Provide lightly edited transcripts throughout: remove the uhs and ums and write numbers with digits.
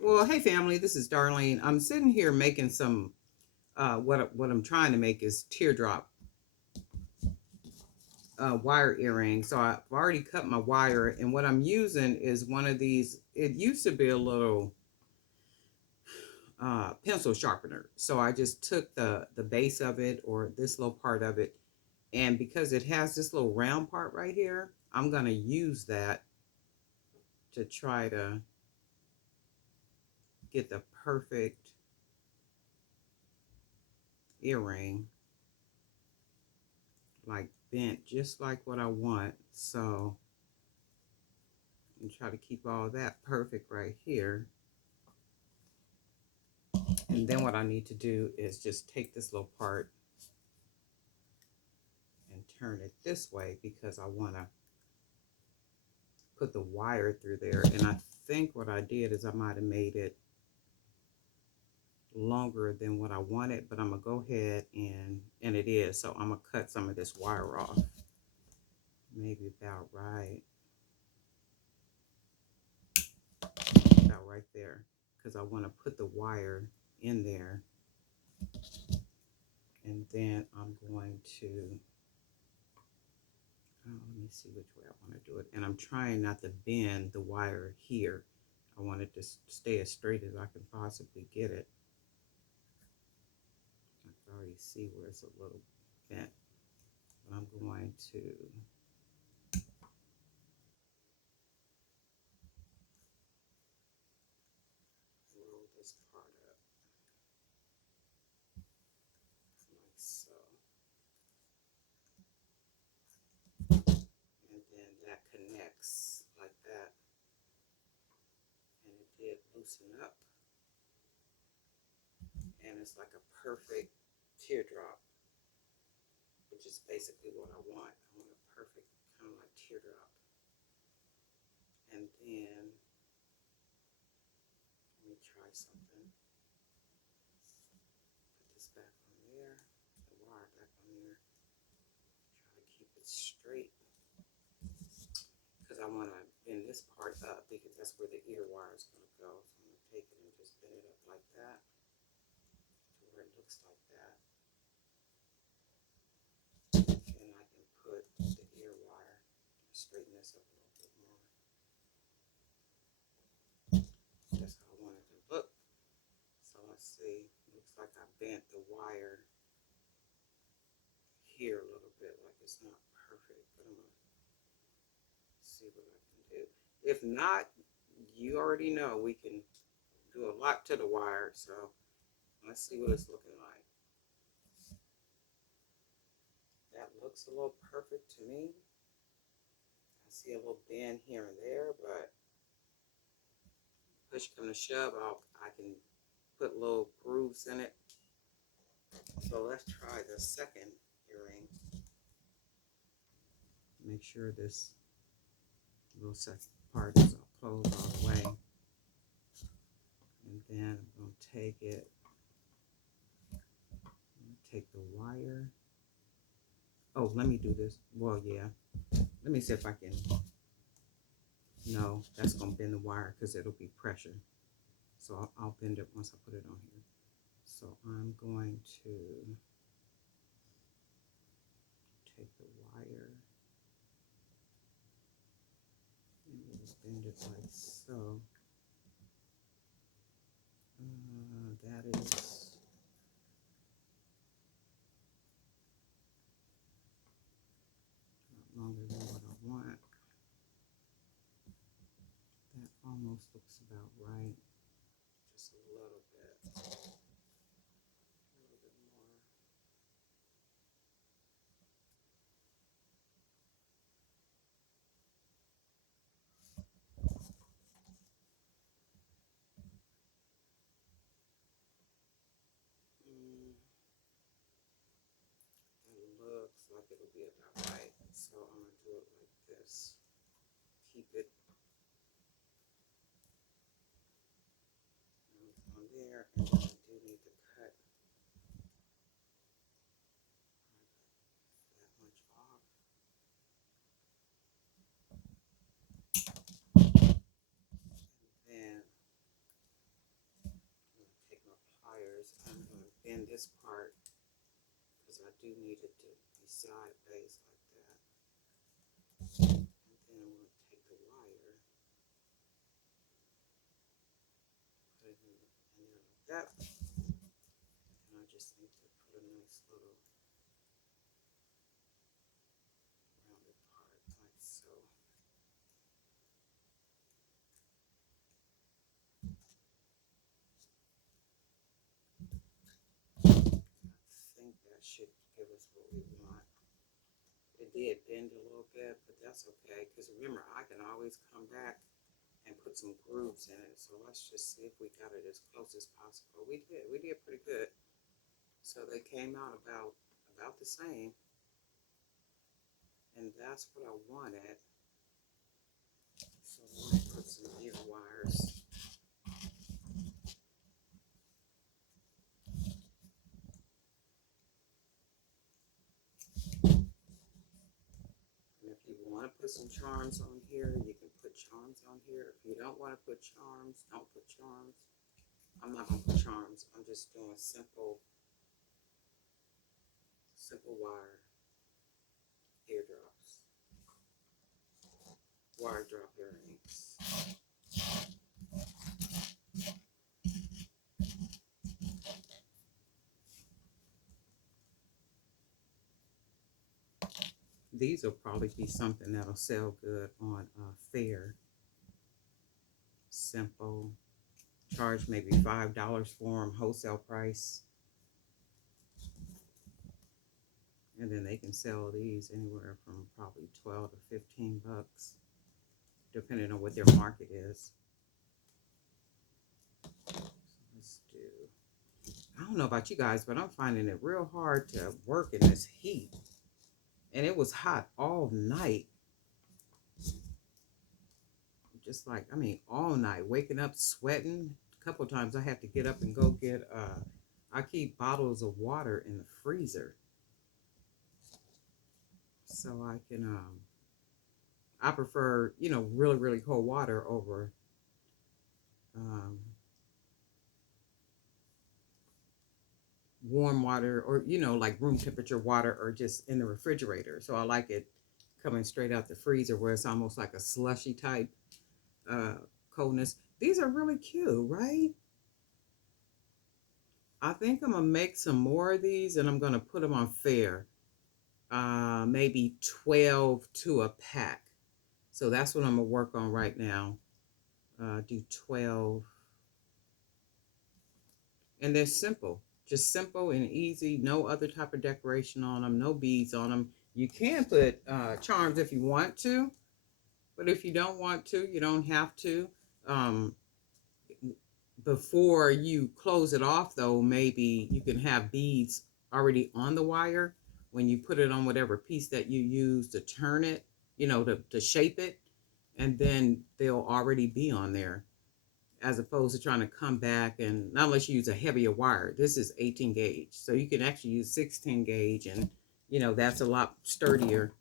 Well, hey family, this is Darlene. I'm sitting here making some what I'm trying to make is teardrop wire earrings. So I've already cut my wire, and what I'm using is one of these. It used to be a little pencil sharpener. So I just took the base of it or this little part of it, and because it has this little round part right here, I'm gonna use that to try to get the perfect earring, like bent just like what I want. So and try to keep all that perfect right here. And then what I need to do is just take this little part and turn it this way because I want to put the wire through there. And I think what I did is I might have made it longer than what I wanted, but I'm gonna go ahead and it is. So I'm gonna cut some of this wire off. Maybe about right there because I want to put the wire in there, and then I'm going to let me see which way I want to do it. And I'm trying not to bend the wire here. I want it to stay as straight as I can possibly get it. I can already see where it's a little bent. But I'm going to roll this part up like so. And then that connects like that. And it did loosen up. And it's like a perfect teardrop, which is basically what I want. I want a perfect kind of like teardrop. And then let me try something. Put this back on there, the wire back on there. Try to keep it straight because I want to bend this part up because that's where the ear wire is going to go. So I'm going to take it and just bend it up like that to where it looks like that. And I can put the ear wire, straighten this up a little bit more. That's how I want it to look. So let's see. Looks like I bent the wire here a little bit, like it's not perfect, but I'm gonna see what I can do. If not, you already know we can do a lot to the wire. So let's see what it's looking like. That looks a little perfect to me. I see a little bend here and there, but push come to shove, I can put little grooves in it. So let's try the second earring. Make sure this little second part is closed all the way. And then I'm going to take it, take the wire. Oh, let me do this. Well, yeah. Let me see if I can. No, that's going to bend the wire because it'll be pressure. So I'll bend it once I put it on here. So I'm going to take the wire and we'll bend it like so. That is longer than what I want. That almost looks about right. Just a little bit. A little bit more. It looks like it'll be about right. So I'm going to do it like this. Keep it on there, and then I do need to cut that much off. And is I'm going to bend this part because I do need it to be sideways like that. And then I'm going to take the wire, put it in there like that. And I just need to put a nice little rounded part like so. I think that should give us what we want. It did bend a little bit, but that's okay, because remember, I can always come back and put some grooves in it. So let's just see if we got it as close as possible. We did pretty good. So they came out about the same, and that's what I wanted. So let me put some ear wires. And if you want to put some charms on here, you can put charms on here. If you don't want to put charms, don't put charms. I'm not going to put charms. I'm just doing simple wire eardrops. Wire drop earrings. These will probably be something that'll sell good on fair. Simple. Charge maybe $5 for them, wholesale price. And then they can sell these anywhere from probably 12 to 15 bucks, depending on what their market is. So let's do, I don't know about you guys, but I'm finding it real hard to work in this heat. And it was hot all night. Just like, I mean, all night, waking up sweating. A couple of times I had to get up and go get, I keep bottles of water in the freezer. So I can, I prefer, you know, really, really cold water over, warm water, or, you know, like room temperature water, or just in the refrigerator. So I like it coming straight out the freezer, where it's almost like a slushy type coldness. These are really cute, right? I think I'm gonna make some more of these, and I'm gonna put them on fair. Maybe 12 to a pack. So that's what I'm gonna work on right now. Do 12, and they're simple, just simple and easy. No other type of decoration on them. No beads on them. You can put charms if you want to, but if you don't want to, you don't have to. Before you close it off, though, maybe you can have beads already on the wire when you put it on whatever piece that you use to turn it, you know, to shape it, and then they'll already be on there, as opposed to trying to come back, and not unless you use a heavier wire. This is 18 gauge, so you can actually use 16 gauge, and you know that's a lot sturdier,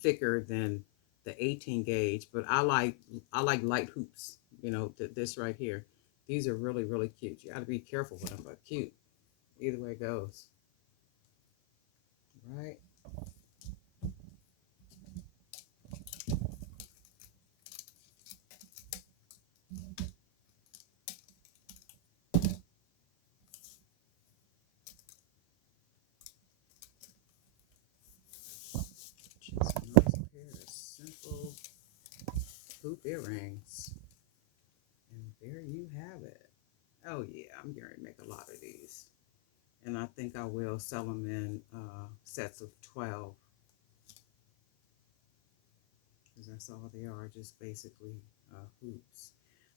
thicker than the 18 gauge. But I like light hoops, you know, this right here. These are really, really cute. You got to be careful with them, but cute. Either way it goes. Right? Just a nice pair of simple hoop earrings. And there you have it. Oh yeah, I'm going to make a lot of these. And I think I will sell them in sets of 12. Because that's all they are, just basically hoops.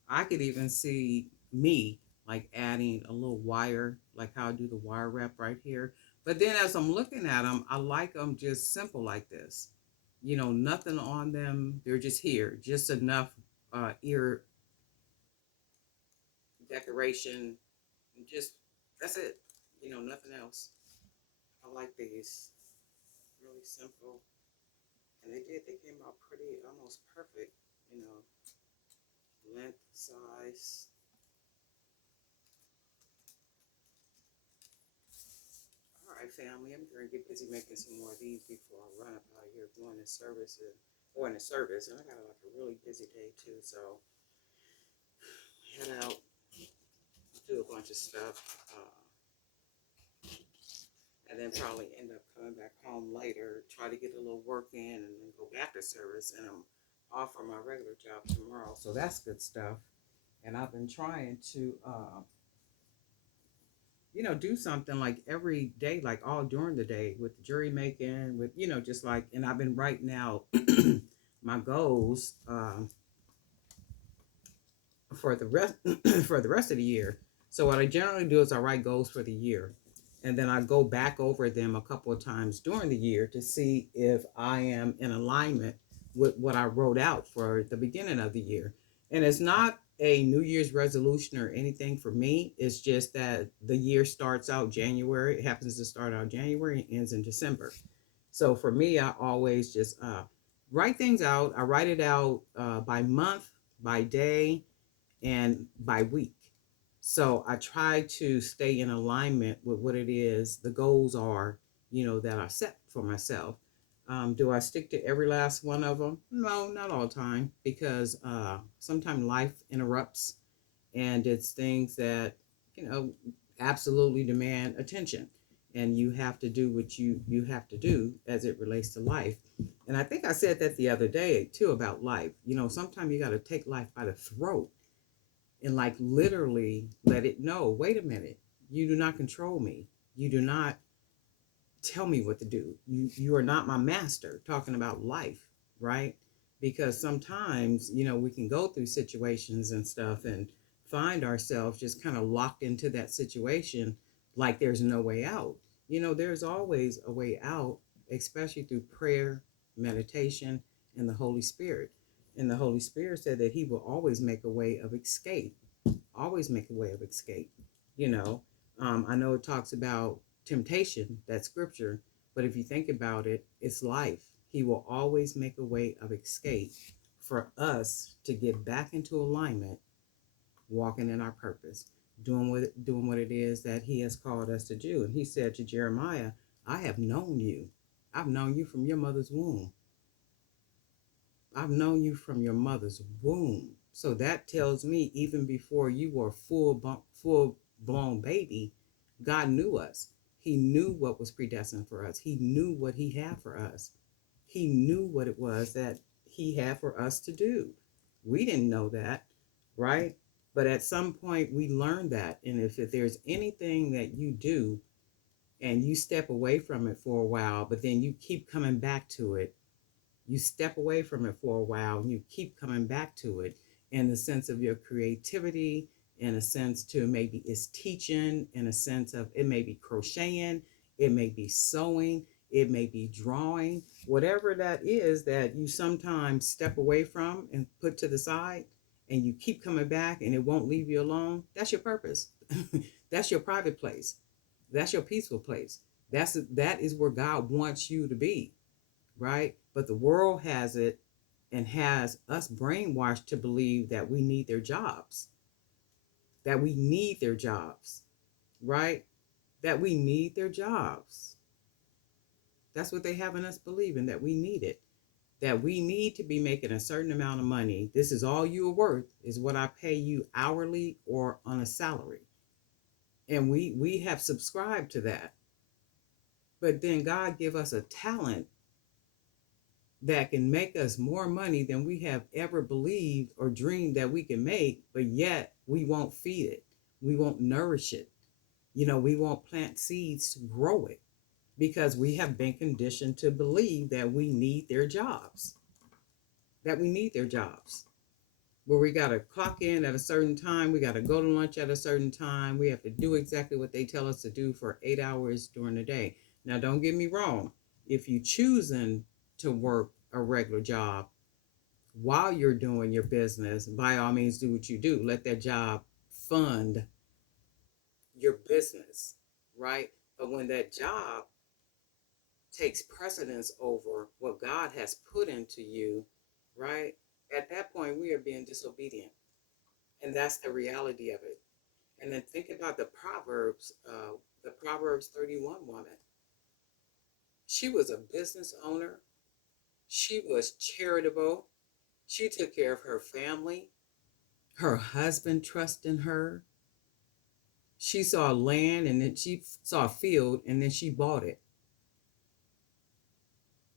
I could even see me like adding a little wire, like how I do the wire wrap right here. But then as I'm looking at them, I like them just simple like this. You know, nothing on them. They're just here. Just enough ear decoration. And just, that's it. You know, nothing else. I like these. Really simple. And they came out pretty, almost perfect. You know, length, size. family. I'm going to get busy making some more of these before I run up out of here going to service going to service. And I got like a really busy day too, so head out, do a bunch of stuff, and then probably end up coming back home later, try to get a little work in, and then go back to service. And I'm off for my regular job tomorrow, so that's good stuff. And I've been trying to do something like every day, like all during the day with jewelry making, with, just like, and I've been writing out my goals for the rest, for the rest of the year. So what I generally do is I write goals for the year, and then I go back over them a couple of times during the year to see if I am in alignment with what I wrote out for the beginning of the year. And it's not a New Year's resolution or anything for me. It's just that the year starts out January. It happens to start out January and ends in December. So for me, I always just write things out. I write it out by month, by day, and by week. So I try to stay in alignment with what it is, the goals are, that I set for myself. Do I stick to every last one of them? No, not all the time, because sometimes life interrupts, and it's things that, absolutely demand attention. And you have to do what you have to do as it relates to life. And I think I said that the other day too about life. Sometimes you got to take life by the throat and like literally let it know, wait a minute, you do not control me. You do not tell me what to do. You are not my master, talking about life, right? Because sometimes, we can go through situations and stuff and find ourselves just kind of locked into that situation like there's no way out. There's always a way out, especially through prayer, meditation, and the Holy Spirit. And the Holy Spirit said that he will always make a way of escape, always make a way of escape. I know it talks about temptation, that scripture, but if you think about it, it's life. He will always make a way of escape for us to get back into alignment, walking in our purpose, doing what it is that he has called us to do. And he said to Jeremiah, I have known you. I've known you from your mother's womb. I've known you from your mother's womb. So that tells me even before you were full blown baby, God knew us. He knew what was predestined for us. He knew what he had for us. He knew what it was that he had for us to do. We didn't know that, right? But at some point we learned that. And if there's anything that you do and you step away from it for a while, but then you keep coming back to it, you step away from it for a while and you keep coming back to it in the sense of your creativity, in a sense to maybe it's teaching, in a sense of it may be crocheting, it may be sewing, it may be drawing, whatever that is that you sometimes step away from and put to the side and you keep coming back and it won't leave you alone. That's your purpose. That's your private place. That's your peaceful place. That is where God wants you to be. Right? But the world has it and has us brainwashed to believe that we need their jobs, that we need their jobs, right? That we need their jobs. That's what they have in us believing, that we need it, that we need to be making a certain amount of money. This is all you are worth, is what I pay you hourly or on a salary. And we have subscribed to that. But then God give us a talent that can make us more money than we have ever believed or dreamed that we can make, but yet we won't feed it. We won't nourish it. We won't plant seeds to grow it because we have been conditioned to believe that we need their jobs, that we need their jobs. Where we got to clock in at a certain time, we got to go to lunch at a certain time, we have to do exactly what they tell us to do for 8 hours during the day. Now, don't get me wrong. If you choosing to work a regular job while you're doing your business, by all means do what you do. Let that job fund your business, right? But when that job takes precedence over what God has put into you, right? At that point, we are being disobedient. And that's the reality of it. And then think about the Proverbs 31 woman. She was a business owner. She was charitable. She took care of her family. Her husband trusted in her. She saw land and then she saw a field and then she bought it.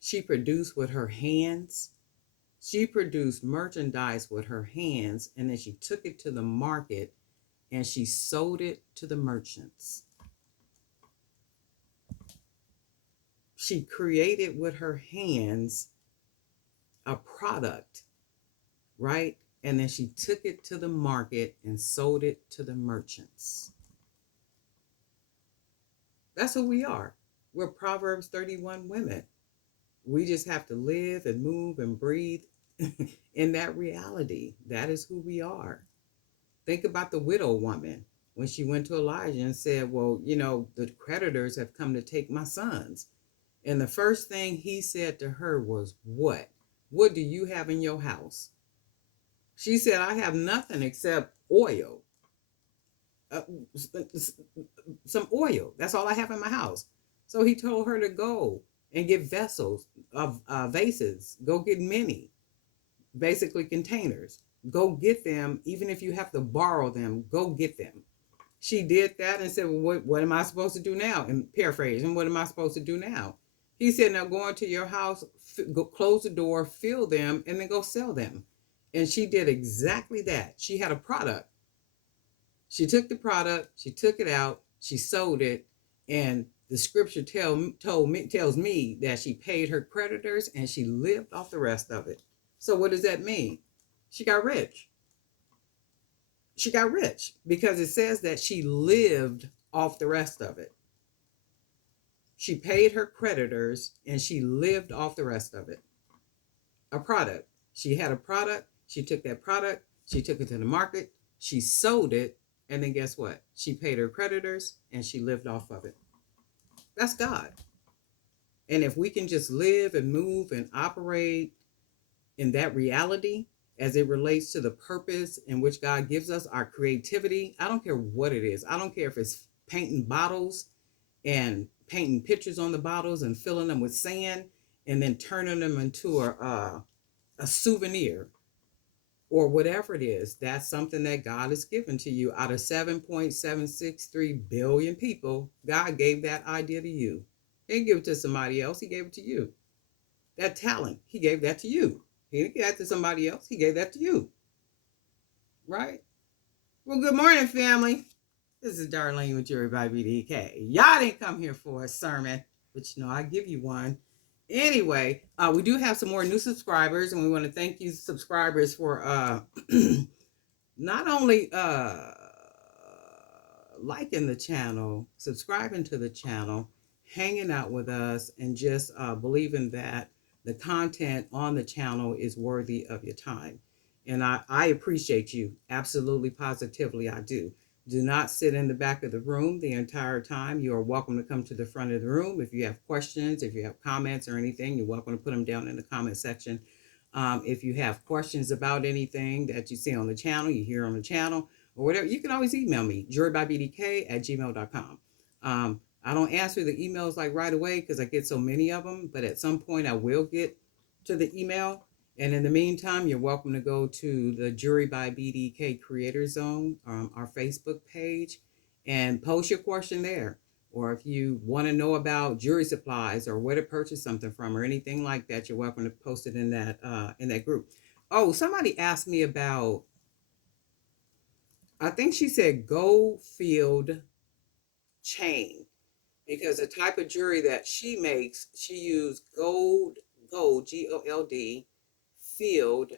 She produced with her hands. She produced merchandise with her hands and then she took it to the market and she sold it to the merchants. She created with her hands a product, right? And then she took it to the market and sold it to the merchants. That's who we are. We're Proverbs 31 women. We just have to live and move and breathe in that reality. That is who we are. Think about the widow woman when she went to Elijah and said, well, the creditors have come to take my sons. And the first thing he said to her was, what? What do you have in your house? She said, I have nothing except oil. Some oil. That's all I have in my house. So he told her to go and get vessels of vases. Go get many, basically containers. Go get them. Even if you have to borrow them, go get them. She did that and said, well, what am I supposed to do now? And paraphrasing, what am I supposed to do now? He said, now go into your house, go close the door, fill them, and then go sell them. And she did exactly that. She had a product. She took the product, she took it out, she sold it, and the scripture tells me that she paid her creditors and she lived off the rest of it. So what does that mean? She got rich. She got rich because it says that she lived off the rest of it. She paid her creditors and she lived off the rest of it. A product. She had a product. She took that product. She took it to the market. She sold it. And then guess what? She paid her creditors and she lived off of it. That's God. And if we can just live and move and operate in that reality as it relates to the purpose in which God gives us, our creativity, I don't care what it is. I don't care if it's painting bottles and painting pictures on the bottles and filling them with sand and then turning them into a souvenir. Or whatever it is, that's something that God has given to you. Out of 7.763 billion people, God gave that idea to you. He didn't give it to somebody else. He gave it to you. That talent, he gave that to you. He didn't give that to somebody else. He gave that to you. Right? Well, good morning, family. This is Darlene with Jewelry by BDK. Y'all didn't come here for a sermon, but I give you one. Anyway, we do have some more new subscribers, and we want to thank you subscribers for not only liking the channel, subscribing to the channel, hanging out with us, and just believing that the content on the channel is worthy of your time. And I appreciate you. Absolutely, positively, I do. Do not sit in the back of the room the entire time. You are welcome to come to the front of the room. If you have questions, if you have comments or anything, you're welcome to put them down in the comment section. If you have questions about anything that you see on the channel, you hear on the channel, or whatever, you can always email me, jewelrybybdk@gmail.com. I don't answer the emails like right away because I get so many of them, but at some point I will get to the email. And in the meantime, you're welcome to go to the Jewelry by BDK Creator Zone, our Facebook page, and post your question there. Or if you want to know about jewelry supplies or where to purchase something from or anything like that, you're welcome to post it in that group. Oh, somebody asked me about, I think she said Goldfield chain, because the type of jewelry that she makes, she used gold, Gold, field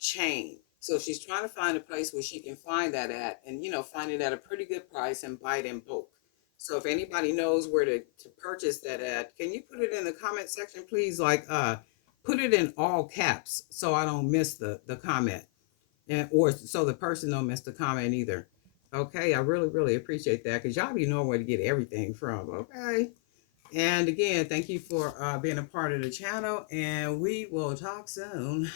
chain. So she's trying to find a place where she can find that at, and find it at a pretty good price and buy it in bulk. So if anybody knows where to purchase that at, can you put it in the comment section, please? Like put it in all caps so I don't miss the comment, or so the person don't miss the comment either. Okay, I really, really appreciate that, because y'all be knowing where to get everything from. Okay. And again, thank you for being a part of the channel, and we will talk soon.